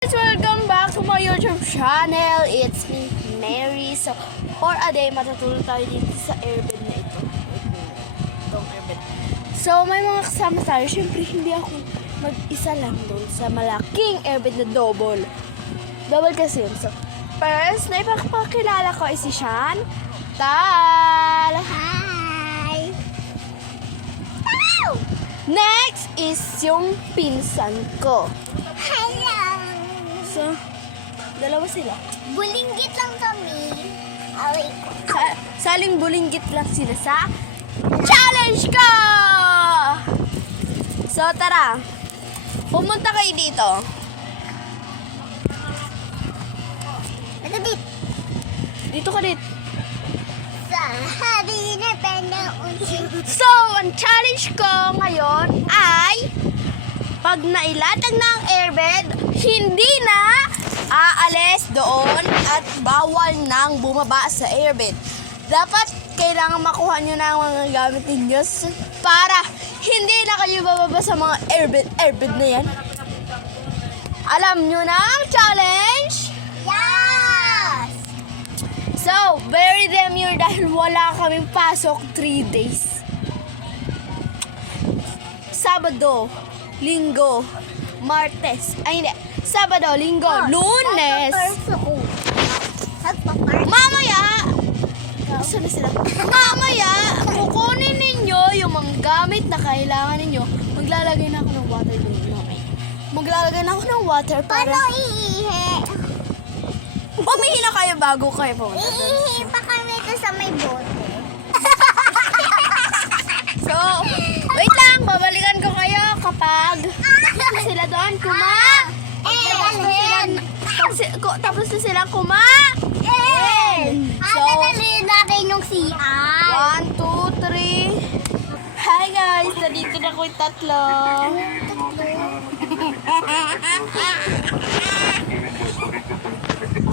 Welcome back to my YouTube channel. It's me, Mary. So, for a day, matutulog tayo dito sa airbed na ito. Itong airbed. So, may mga kasama tayo. Siyempre, hindi ako mag-isa lang doon sa malaking airbed na double. Double kasi yun. So, first, na ipapakilala ko ay si Chantal. Hi! Next is yung pinsan ko. Hello! So, dalawa sila. Bulinggit lang kami. Away ko. Saling bulinggit lang sila sa challenge ko! So, tara. Pumunta kayo dito. Ito dit. Dito ka dito. Sa hari na panaunsin. So, ang challenge ko ngayon ay pag nailatag na ang airbed, hindi na aalis doon at bawal nang bumaba sa airbed. Dapat kailangan makuha nyo na ang mga gamit ninyo para hindi na kayo bababa sa mga airbed na yan. Alam nyo na ang challenge? Yes! So, very demure dahil wala kaming pasok 3 days. Sabado, Linggo, Martes, ay hindi, Sabado, Linggo, Lunes. Mamaya, saan na sila? Mamaya, kukunin ninyo yung mga gamit na kailangan ninyo. Maglalagay na ako ng water doon, mamaya. Maglalagay na ako ng water para... Paano iihi? Umihi na kayo bago kayo pumunta doon. Iihi pa kami ito sa may bote. So, wait lang, babalikan ko kayo kapag sila doon tapos na silang kumain. So, dadalhin natin yung CR. 1, 2, 3. Hi guys, nandito na ko yung tatlo.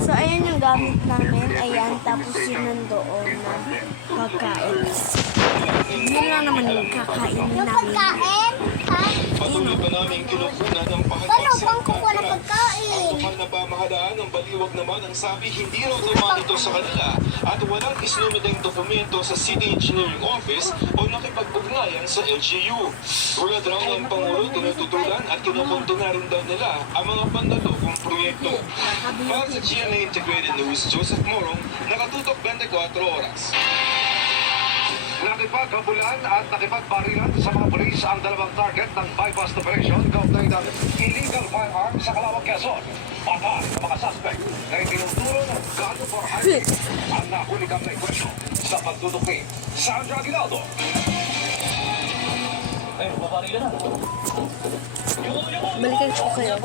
So, ayan yung gamit namin. Ayan, tapos yun nandoon na pagkain. Yun lang naman yung kakainin Yung namin. pagkain? Ha? Patuloy pa namin kinukunan ng Paano bang kukuha ng pagkain? Mahal na pamahalaan ng baliwag naman ang sabi hindi raw dumamito sa kanila at walang isinumideng dokumento sa City Engineering Office o nakipag-ugnayan sa LGU. Tulad raw ng Pangulo, tinututulan at kinupunto na rin daw nila ang mga pandalugong proyekto. Para sa GMA Integrated News, Joseph Morong, nakatutok 24 oras. Nakipagkabulan at nakipagbarilan sa mga pulis ang dalawang target ng bypass operation kaugnay ng illegal firearms sa Calawag, Quezon. Patay ng mga suspect na itinuturo ng gado for hire ang nakulikang na ikwesyo sa pagtutuki. Sandra Aguinaldo. Balikan ko kayo.